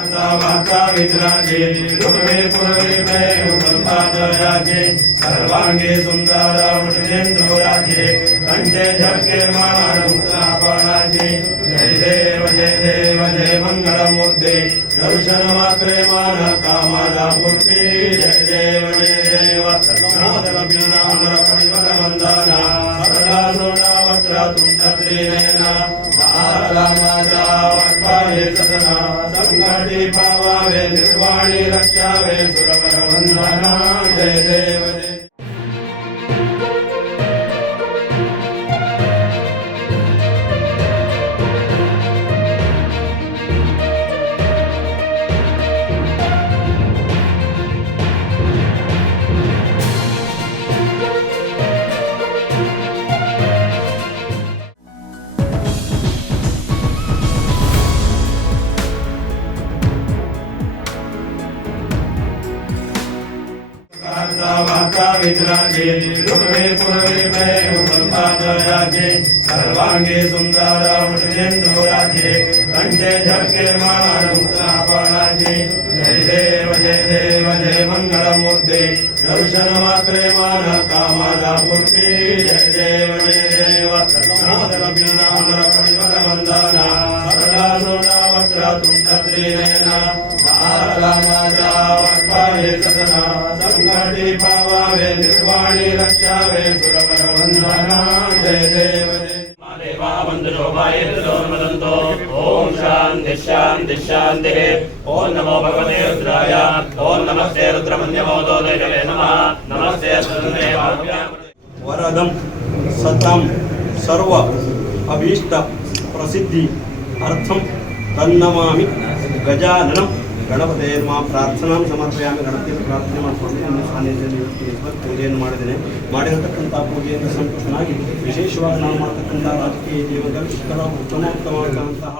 विद्राजे रुक्मे पूर्वे भय सर्वांगे सुंदर वृषेंद्रो राजे कंठे झटके मारुत्रापराजे जय देव जय मंगलमूर्ते दर्शन मात्रे मान कामना पूर्ति जय देव नमोदर बीनामर परिवर वंदना सदा सोना वक्र तुंड त्रिनयना शारदा माता वक्पाये सदना संकटे पावावे निर्वाणी रक्षावे सुरवर वंदना जय देव विद्राजे रुक्मे पूर्वे भय सर्वांगे सुंदर वृषेंद्रो राजे कंठे झटके मारुत्रापराजे जय देव जय मंगलमूर्ते दर्शन मात्रे मान कामना पूर्ति जय देव नमोदर बीनामर परिवर वंदना सदा सोना वक्र तुंड त्रिनयना शारदा माता वक्पाये सदना संकटे पावावे निर्वाणी रक्षावे सुरवर वंदना जय देव देवा वंदनो वायेन्द्रोन्मदन्तो ओम शांति शांति शांति ओम नमो भगवते रुद्राय ओम नमस्ते रुद्रमन्यमोदोदये नमः नमस्ते सुदेवाभ्यां वरदं सतं सर्व अभीष्ट प्रसिद्धि अर्थं तन्नमामि गजाननं गणपते मां प्रार्थना समर्पयामि गणपति प्रार्थನೆ ಮಾಡ್ಕೊಂಡು ನನ್ನ ಸಾನ್ನಿಧ್ಯದಲ್ಲಿ ಪೂಜೆಯನ್ನು ಮಾಡಿರತಕ್ಕಂಥ ಪೂಜೆಯಿಂದ ಸಂತೋಷನಾಗಿ ವಿಶೇಷವಾಗಿ ನಾವು ಮಾಡತಕ್ಕಂಥ ರಾಜಕೀಯ ಜೀವನದಲ್ಲಿ ಉತ್ತಮವಾದಂತಹ